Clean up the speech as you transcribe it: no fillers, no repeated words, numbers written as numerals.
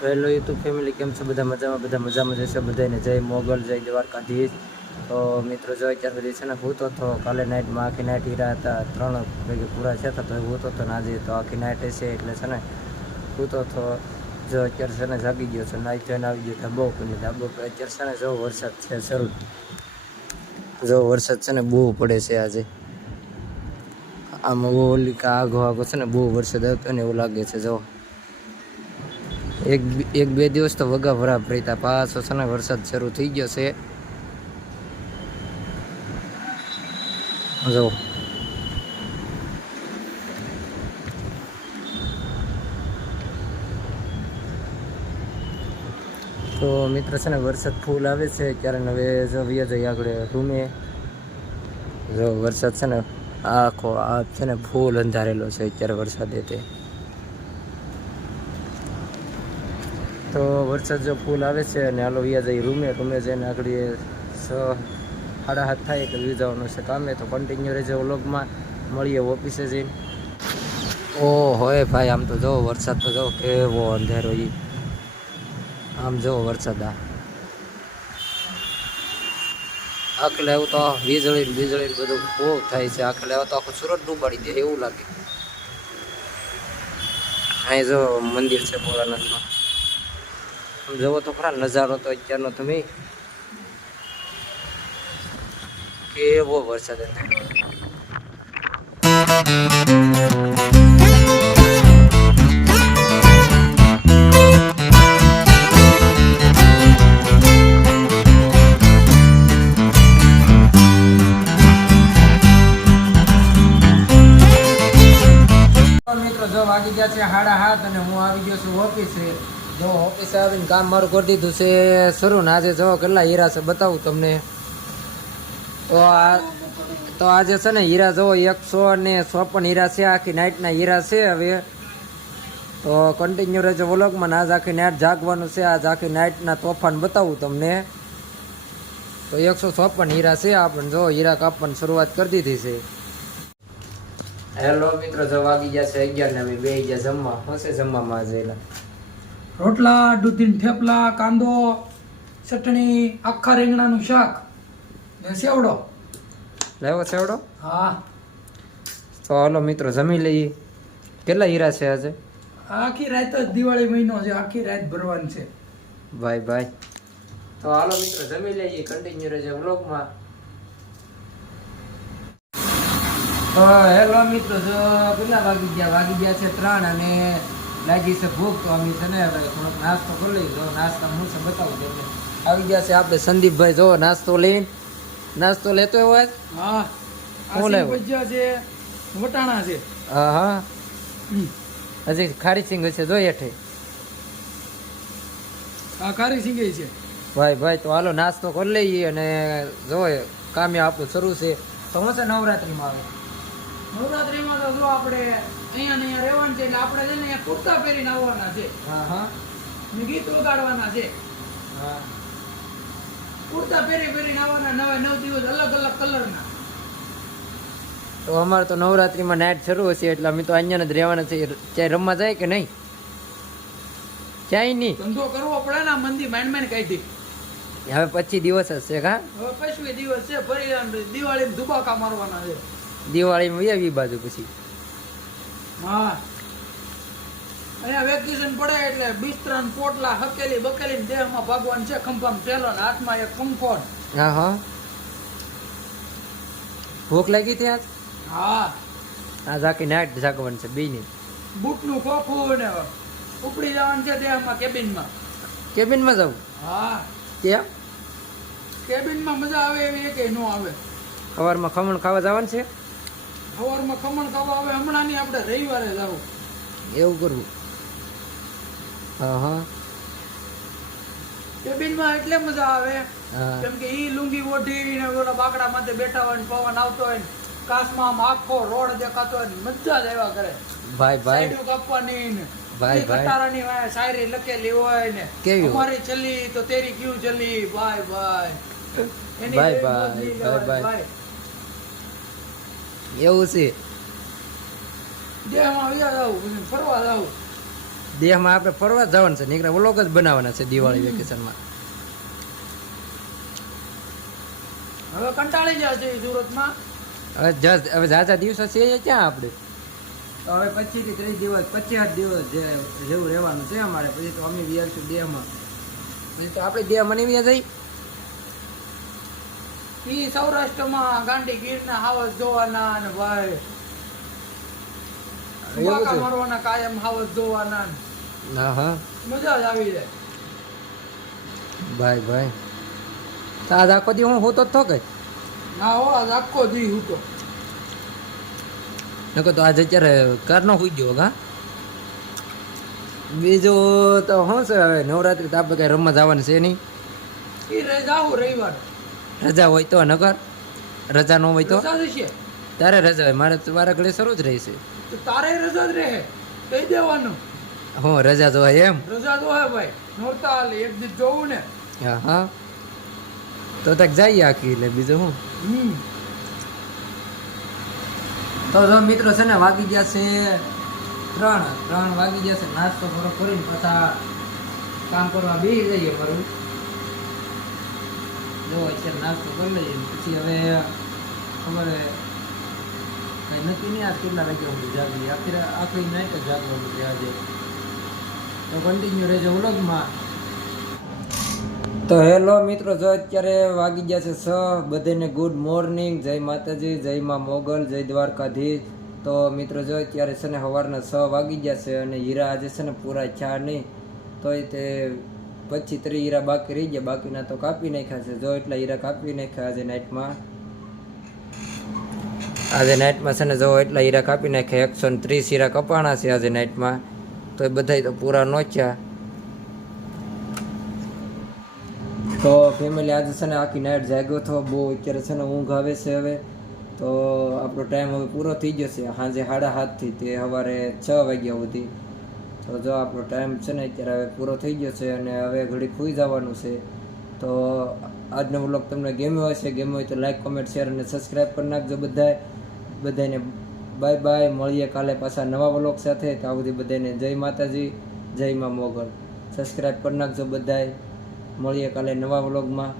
Hello YouTube family, કેમ છો? બધા મજામાં જશે. બધાને જય મોગલ, જય દ્વારકાધીશ. તો મિત્રો જો અત્યાર સુધી છે ને ભૂતો હતો. કાલે નાઇટમાં આખી નાઇટ હીરા હતા, 3 ભેગી પૂરા થયા તો ભૂતો હતો ને આજે તો આખી નાઇટ હશે એટલે છે ને ભૂતો હતો. જો અત્યારે છે ને જાગી ગયો છે, નાઈ ધોઈને આવી ગયો ધાબો પર. ધાબો પર અત્યારે છે ને જો વરસાદ છે શરૂ. જો વરસાદ છે ને બહુ પડે છે આજે. આમાં ઓલી આગો છે ને બહુ વરસાદ આવતો ને એવું લાગે છે. જો એક બે દિવસ તો વગા ભરાપ રહેતા, પાછો છે ને વરસાદ શરૂ થઈ ગયો છે. જો તો મિત્ર છે ને વરસાદ ફૂલ આવે છે ત્યારે હવે જો વ્યા જઈએ આગળ રૂમે. જો વરસાદ છે ને આખો આ છે ને ફૂલ અંધારેલો છે અત્યારે વરસાદે તે. તો વરસાદ જો ફૂલ આવે છે અને હાલો વ્યા જઈ રૂમે જઈને આગળ 7:30 થાય એટલે જવાનું છે કામે. તો કન્ટિન્યુ રહેજો વ્લોગમાં, મળીએ ઓફિસે જઈને. ઓ હોય ભાઈ, આમ તો જો વરસાદ તો જો કેવો અંધેરો ઈ. આમ જો વરસાદ આખલે આવું તો વીજળી બધું બહુ થાય છે. આખલે આવું તો આખું સુરત ડૂબાડી દે એવું લાગે. અહીં જો મંદિર છે ભોળાનાથમાં, જવો તો ખરા નજારો તો અત્યારનો તમે. કેવો વરસાદ મિત્રો. જો વાગી ગયા છે 7:30 અને હું આવી ગયો છું ઓફિસે. જો ઓફિસે આવીને કામ મારું કરી દીધું છે શરૂ ને આજે જો કેટલા હીરા છે બતાવું તમને. તો આજે છે ને હીરા જો 156 હીરા છે, આખી નાઇટના હીરા છે. હવે તો કન્ટિન્યુ રહેજો વ્લોગમાં. આજ આખી નાઇટ જાગવાનું છે, આજ આખી નાઇટના તોફાન બતાવું તમને. તો 156 હીરા છે. આપણે જો હીરા કાપવાની શરૂઆત કરી દીધી છે. હેલો મિત્રો, જો વાગી ગયા છે 11 ને અમે બેસી ગયા જમવા. શું છે જમવામાં આજે? રોટલા, દૂધીન થેપલા, કાંદો, ચટણી, આખા રીંગણાનું શાક ને સેવડો. લેવો સેવડો? હા. તો હાલો મિત્રો જમી લઈએ. કેટલા હીરા છે આજે? આખી રાત જ દિવાળી મહિનો છે, આખી રાત ભરવાની છે. ભાઈ તો હાલો મિત્રો જમી લઈએ, કન્ટિન્યુ રહેજો વ્લોગમાં. તો હેલો મિત્રો, જો કેટલા વાગી ગયા છે 3 અને લાગી છે ભૂખ. તો અમે છે ને હવે થોડોક નાસ્તો કરી લઈએ. જો નાસ્તા હું છે બતાવું તમને. આવી ગયા છે આપણે સંદીપભાઈ. જો નાસ્તો લેતો હોય. હા. શું લેવો? ભજીયા છે, વટાણા છે. હા હજી ખારી સિંગ છે જો હેઠે. આ ખારી સિંગી છે. ભાઈ તો હાલો નાસ્તો કરી લઈએ અને જો કામે આપણું શરૂ છે. તો હું છે નવરાત્રીમાં આવે. નવરાત્રીમાં તો જો આપણે અહીંયા રહેવાનું છે એટલે આપણે છે ને કુર્તા પહેરીને આવવાના છે. હા ને ગીત વગાડવાના છે. હા. કુર્તા પહેરીને આવવાના 9 દિવસ અલગ કલરના. તો અમારે તો નવરાત્રીમાં નાઇટ શરૂ હશે એટલે અમે તો અહીંયા જ રહેવાના છે. ચાય રમવા જાય કે નહીં? ચાય નહીં, ધંધો કરવો પડે ને. મંદી માંડ કાઢી. હવે 25 દિવસ હશે કા? હવે 25 દિવસ છે. ફરી દિવાળી ધુબાકા મારવાના છે. દિવાળીમાં આવી બાજુ પછી. હા. અહીંયા વેકેશન પડે એટલે બિસ્તરા ને પોટલા હકેલી બકેલી દેહમાં ભાગવાન છે. ખંભામાં થેલો ને હાથમાં એક કંકોડ. હા ભૂખ લાગી ત્યાં? હા. આ આખી નાઇટ જાગવાનું છે બેયની. બૂટનું ખોખું ને ઉપડી જવાનું છે દેહમાં કેબિનમાં જવું? હા. કેમ? કેબિનમાં મજા આવે એવી એકે નો આવે. સવારમાં ખમણ ખાવા જવાનું છે? સવારમાં ખમણ ખાવા આવે હમણાં નહીં, આપણે રવિવારે જવું. એવું કરવું? હા કેબિનમાં એટલે મજા આવે હા. કેમ કે ઈ લુંગી ઓઢીને ઓલા બાકડા માથે બેઠા હોય ને પવન આવતો હોય ને કાશમાં આમ આખો રોડ દેખાતો હોય ને મજા જ આવ્યા કરે. ભાઈ સાઈડો કાપવાની ને ભાઈ કટારાની શાયરી લખેલી હોય ને કેવી? અમારી ચલી તો તેરી ક્યું ચલી ભાઈ એની ભાઈ એવું છે. દેહમાં વ્યા જાવ ફરવા જાવ. દેહમાં આપણે ફરવા જવાનું છે નીકળે વ્લોગ જ બનાવવાના છે દિવાળી વેકેશનમાં. હવે કંટાળી ગયા છે સુરતમાં. હવે જાજા દિવસો છે ક્યાં આપણે તો હવે 25 થી 30 દિવસ 25 દિવસ જેવું રહેવાનું છે અમારે. પછી તો અમે વ્યારશું દેહમાં. પછી તો આપણે દેહ મને વ્યા જઈ ઈ સૌરાષ્ટ્રમાં ગાંડી ગીરના હાવસ જોવાના ને ભાઈ સુબાકા મારવાના કાયમ હાવસ જોવાના ને. હા હા મજા જ આવી જાય. ભાઈ તો આજ આખો દી હું હોતો જ થો કઈ ના હો આજ આખો દી હું તો નકો તો આજે અત્યારે કારનો હોઈ ગયો હા. બીજું તો શું છે હવે નવરાત્રી તો આપણે કઈ રમવા જવાનું છે નહીં. ઈ રહી જાવું રવિવાર રજા હોય તો નકર રજા ન હોય તો રજા જ છે. તારે રજા હોય મારે તો મારા ઘરે શરૂ જ રહેશે. તો તારે રજા જ રહે કહી દેવાનું. હું રજા તો હોય એમ. રજા તો હે ભાઈ નોરતા હાલે એક દી જોવું ને. હા હા તો તક જઈએ આખી એટલે બીજું હું. તો જો મિત્રો છે ને વાગી ગયા છે 3 વાગી ગયા છે. નાસ્તો થોડો કરીને પાછા કામ કરવા બેસી જઈએ મારું. જો અત્યારે નાસ્તો કરી લઈએ પછી હવે ખબર કઈ નક્કી નહીં આજ કેટલા વાગ્યા સુધી જાગી આખી નાઈટ જ જાગવાનું છે આજે. તો કન્ટિન્યુ રહેજો વ્લોગમાં. તો હેલો મિત્રો જો અત્યારે વાગી ગયા છે 6. બધાને ગુડ મોર્નિંગ. જય માતાજી, જય માં મોગલ, જય દ્વારકાધીશ. તો મિત્રો જો અત્યારે છે ને સવારના 6 વાગી ગયા છે અને હીરા આજે છે ને પૂરા થયા નહીં. તોય તે 25-30 હીરા બાકી રહી ગયા. બાકીના તો કાપી નાખ્યા છે. જો એટલા હીરા કાપી નાખ્યા આજે નાઇટમાં. આજે નાઇટમાં છે ને જો એટલા હીરા કાપી નાખ્યા. 130 હીરા કપાણા છે આજે નાઇટમાં. તો એ બધા તો પૂરા નોચ્યા. તો ફેમિલી આજે છે ને આખી નાઇટ જાગ્યો હતો બહુ. અત્યારે છે ને ઊંઘ આવે છે હવે. તો આપણો ટાઈમ હવે પૂરો થઈ ગયો છે. સાંજે 7:30 થી તે સવારે 6 વાગ્યા સુધી. તો જો આપણો ટાઈમ છે ને અત્યારે હવે પૂરો થઈ ગયો છે અને હવે ઘડી ખુઈ જવાનું છે. તો આજનો વ્લોગ તમને ગમ્યો હશે. ગમ્યો હોય તો લાઈક, કોમેન્ટ, શેર અને સબસ્ક્રાઈબ કરી નાખજો બધાને. Bye bye. મળીએ કાલે પાછા નવા વ્લોગ સાથે. ત્યાં સુધી બધાને જય માતાજી, જય માં મોગલ. સબસ્ક્રાઈબ કરી નાખજો બધાય. મળીએ કાલે નવા વ્લોગમાં.